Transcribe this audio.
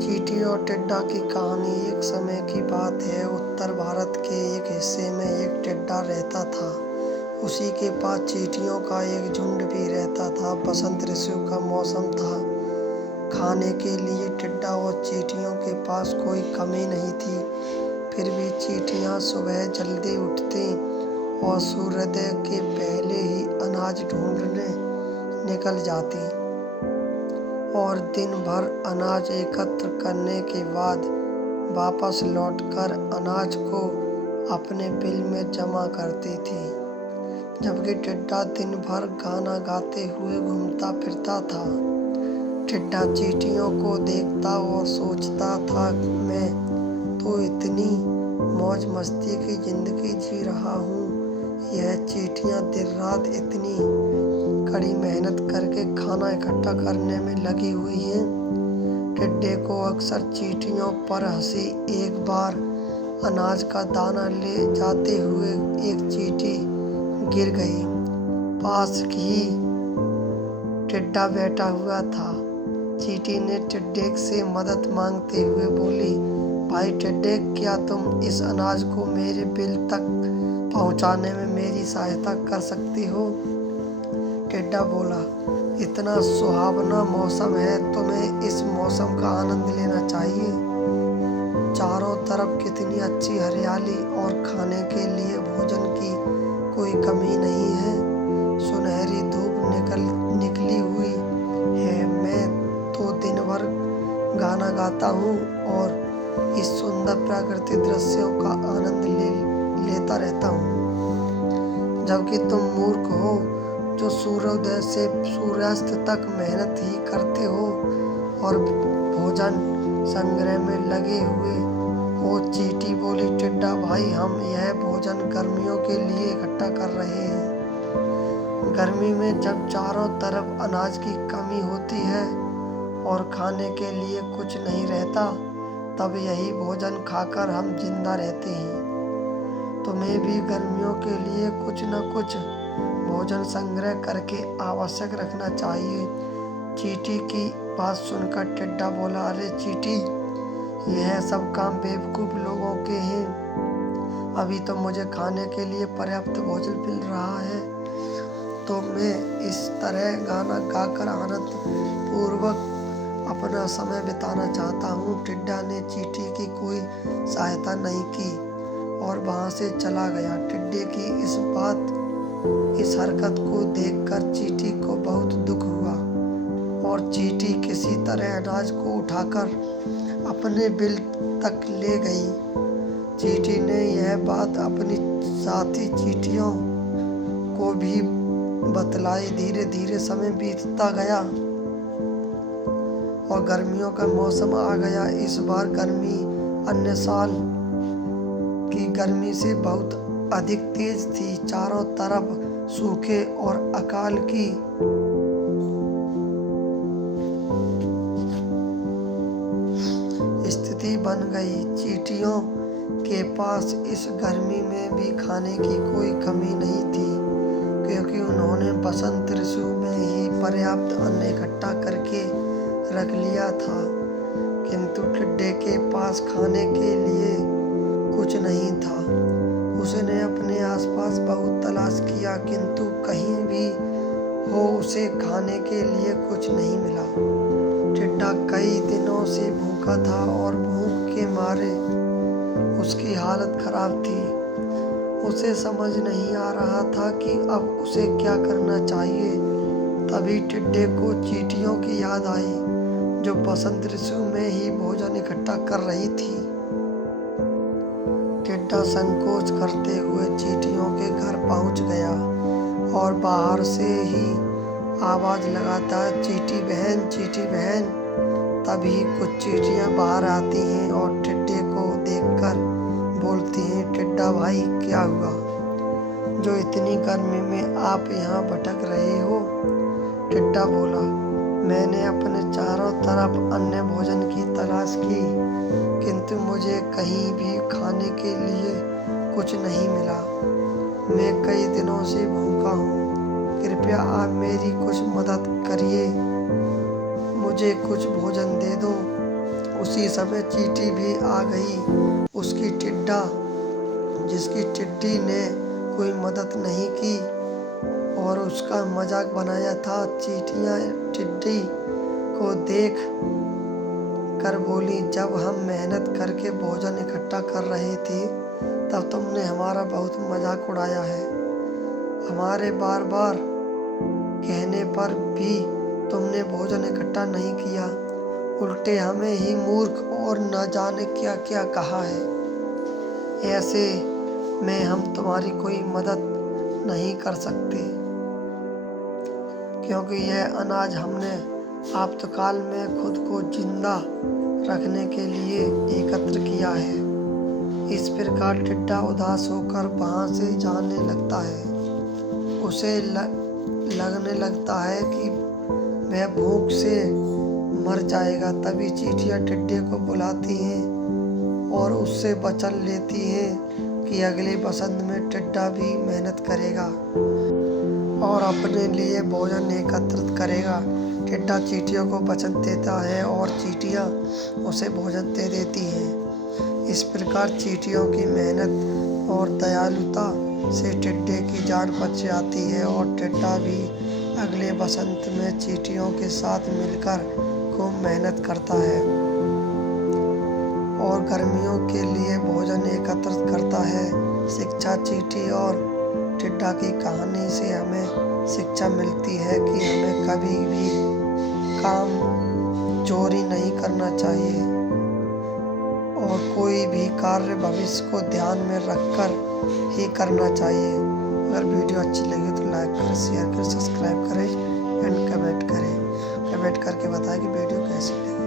चींटी और टिड्डा की कहानी। एक समय की बात है, उत्तर भारत के एक हिस्से में एक टिड्डा रहता था। उसी के पास चींटियों का एक झुंड भी रहता था। बसंत ऋतु का मौसम था। खाने के लिए टिड्डा और चींटियों के पास कोई कमी नहीं थी। फिर भी चींटियां सुबह जल्दी उठती और सूर्योदय के पहले ही अनाज ढूंढने निकल जाती और दिन भर अनाज एकत्र करने के बाद वापस लौटकर अनाज को अपने बिल में जमा करती थी। जबकि टिड्डा दिन भर गाना गाते हुए घूमता फिरता था। टिड्डा चींटियों को देखता और सोचता था, मैं तो इतनी मौज मस्ती की जिंदगी जी रहा हूँ, यह चींटियाँ दिन रात इतनी कड़ी मेहनत करके खाना इकट्ठा करने में लगी हुई हैं। टिड्डे को अक्सर चींटियों पर हंसी। एक बार अनाज का दाना ले जाते हुए एक चींटी गिर गई। पास ही टिड्डा बैठा हुआ था। चींटी ने टिड्डे से मदद मांगते हुए बोली, भाई टिड्डे, क्या तुम इस अनाज को मेरे बिल तक पहुंचाने में मेरी सहायता कर सकती हो? टिड्डा बोला, इतना सुहावना मौसम है, तुम्हें इस मौसम का आनंद लेना चाहिए। चारों तरफ कितनी अच्छी हरियाली और खाने के लिए भोजन की कोई कमी नहीं है। सुनहरी धूप निकली हुई है। मैं तो दिन भर गाना गाता हूँ और इस सुंदर प्राकृतिक दृश्यों का आनंद लेता रहता हूँ, जबकि तुम मूर्ख हो जो सूर्योदय से सूर्यास्त तक मेहनत ही करते हो और भोजन संग्रह में लगे हुए हो। चींटी बोली, टिड्डा भाई, हम यह भोजन गर्मियों के लिए इकट्ठा कर रहे हैं। गर्मी में जब चारों तरफ अनाज की कमी होती है और खाने के लिए कुछ नहीं रहता, तब यही भोजन खाकर हम जिंदा रहते हैं। तुम्हें भी गर्मियों के लिए कुछ न कुछ भोजन संग्रह करके आवश्यक रखना चाहिए। चींटी की बात सुनकर टिड्डा बोला, अरे चींटी, यह सब काम बेवकूफ लोगों के हैं। अभी तो मुझे खाने के लिए पर्याप्त भोजन मिल रहा है, तो मैं इस तरह गाना गाकर आनंद पूर्वक अपना समय बिताना चाहता हूँ। टिड्डा ने चींटी की कोई सहायता नहीं की और वहाँ से चला गया। टिड्डे की इस हरकत को देखकर चींटी को बहुत दुख हुआ और चींटी किसी तरह अनाज को उठाकर अपने बिल तक ले गई। चींटी ने यह बात अपनी साथी चींटियों को भी बतलाई। धीरे धीरे समय बीतता गया और गर्मियों का मौसम आ गया। इस बार गर्मी अन्य साल की गर्मी से बहुत अधिक तेज थी। चारों तरफ सूखे और अकाल की स्थिति बन गई। चींटियों के पास इस गर्मी में भी खाने की कोई कमी नहीं थी, क्योंकि उन्होंने बसंत ऋतु में ही पर्याप्त अन्न इकट्ठा करके रख लिया था। किंतु टिड्डे के पास खाने के लिए कुछ नहीं था। उसने अपने आसपास बहुत तलाश किया, किंतु कहीं भी हो उसे खाने के लिए कुछ नहीं मिला। टिड्डा कई दिनों से भूखा था और भूख के मारे उसकी हालत खराब थी। उसे समझ नहीं आ रहा था कि अब उसे क्या करना चाहिए। तभी टिड्डे को चींटियों की याद आई, जो बसंत ऋतु में ही भोजन इकट्ठा कर रही थी। टिड्डा संकोच करते हुए चींटियों के घर पहुंच गया और बाहर से ही आवाज लगाता, चींटी बहन, चींटी बहन। तभी कुछ चींटियां बाहर आती हैं और टिड्डे को देखकर बोलती हैं, टिड्डा भाई, क्या हुआ जो इतनी गर्मी में आप यहाँ भटक रहे हो? टिड्डा बोला, मैंने अपने चारों तरफ अन्य भोजन की तलाश की, किंतु मुझे कहीं भी खाने के लिए कुछ नहीं मिला। मैं कई दिनों से भूखा हूँ। कृपया आप मेरी कुछ मदद करिए, मुझे कुछ भोजन दे दो। उसी समय चींटी भी आ गई। उसकी टिड्डा जिसकी टिड्डी ने कोई मदद नहीं की और उसका मजाक बनाया था। चींटियाँ टिड्डी को देख कर बोली, जब हम मेहनत करके भोजन इकट्ठा कर रहे थे तब तुमने हमारा बहुत मजाक उड़ाया है। हमारे बार बार कहने पर भी तुमने भोजन इकट्ठा नहीं किया, उल्टे हमें ही मूर्ख और न जाने क्या क्या कहा है। ऐसे में हम तुम्हारी कोई मदद नहीं कर सकते, क्योंकि यह अनाज हमने आपातकाल में खुद को जिंदा रखने के लिए एकत्र किया है। इस प्रकार टिड्डा उदास होकर वहाँ से जाने लगता है। उसे लगने लगता है कि वह भूख से मर जाएगा। तभी चींटियाँ टिड्डे को बुलाती हैं और उससे वचन लेती हैं कि अगले बसंत में टिड्डा भी मेहनत करेगा और अपने लिए भोजन एकत्रित करेगा। टिड्डा चींटियों को वचन देता है और चींटियाँ उसे भोजन दे देती हैं। इस प्रकार चींटियों की मेहनत और दयालुता से टिड्डे की जान बच जाती है और टिड्डा भी अगले बसंत में चींटियों के साथ मिलकर खूब मेहनत करता है और गर्मियों के लिए भोजन एकत्रित करता है। शिक्षा चींटी और टिड्डा की कहानी से हमें शिक्षा मिलती है कि हमें कभी भी काम चोरी नहीं करना चाहिए और कोई भी कार्य भविष्य को ध्यान में रखकर ही करना चाहिए। अगर वीडियो अच्छी लगी तो लाइक करें, शेयर करें, सब्सक्राइब करें एंड कमेंट करें। कमेंट करके बताएं कि वीडियो कैसी लगी।